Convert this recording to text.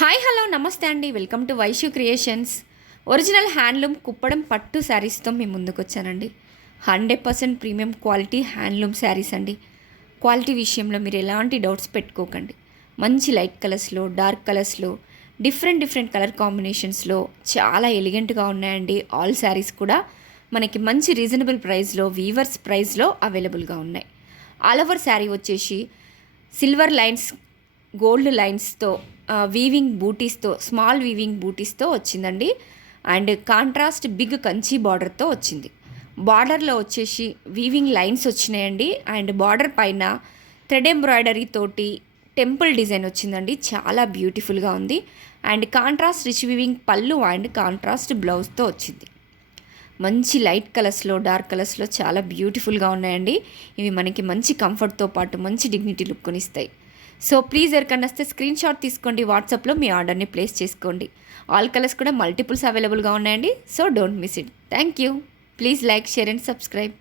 Hi hello నమస్తే అండి, welcome to Vaishu creations. Original handloom Kuppadam పట్టు శారీస్తో మీ ముందుకు వచ్చానండి. 100% ప్రీమియం క్వాలిటీ హ్యాండ్లూమ్ శారీస్ అండి. క్వాలిటీ విషయంలో మీరు ఎలాంటి డౌట్స్ పెట్టుకోకండి. మంచి లైట్ కలర్స్లో, డార్క్ కలర్స్లో, డిఫరెంట్ కలర్ కాంబినేషన్స్లో చాలా ఎలిగెంట్గా ఉన్నాయండి. ఆల్ శారీస్ కూడా మనకి మంచి రీజనబుల్ ప్రైస్లో, వీవర్స్ ప్రైస్లో అవైలబుల్గా ఉన్నాయి. ఆల్ ఓవర్ శారీ వచ్చేసి సిల్వర్ లైన్స్, గోల్డ్ లైన్స్తో, వీవింగ్ బూటీస్తో, స్మాల్ వీవింగ్ బూటీస్తో వచ్చిందండి. అండ్ కాంట్రాస్ట్ బిగ్ కంచి బార్డర్తో వచ్చింది. బార్డర్లో వచ్చేసి వీవింగ్ లైన్స్ వచ్చినాయండి. అండ్ బార్డర్ పైన థ్రెడ్ ఎంబ్రాయిడరీ తోటి టెంపుల్ డిజైన్ వచ్చిందండి. చాలా బ్యూటిఫుల్గా ఉంది. అండ్ కాంట్రాస్ట్ రిచ్ వీవింగ్ పళ్ళు అండ్ కాంట్రాస్ట్ బ్లౌజ్తో వచ్చింది. మంచి లైట్ కలర్స్లో, డార్క్ కలర్స్లో చాలా బ్యూటిఫుల్గా ఉన్నాయండి. ఇవి మనకి మంచి కంఫర్ట్తో పాటు మంచి డిగ్నిటీ లుక్ని ఇస్తాయి. సో ప్లీజ్ ఎవరికన్నా వస్తే స్క్రీన్ షాట్ తీసుకోండి, వాట్సాప్లో మీ ఆర్డర్ని ప్లేస్ చేసుకోండి. ఆల్ కలర్స్ కూడా మల్టిపుల్స్ అవైలబుల్గా ఉన్నాయండి. So don't miss it. Thank you. Please like, share and subscribe.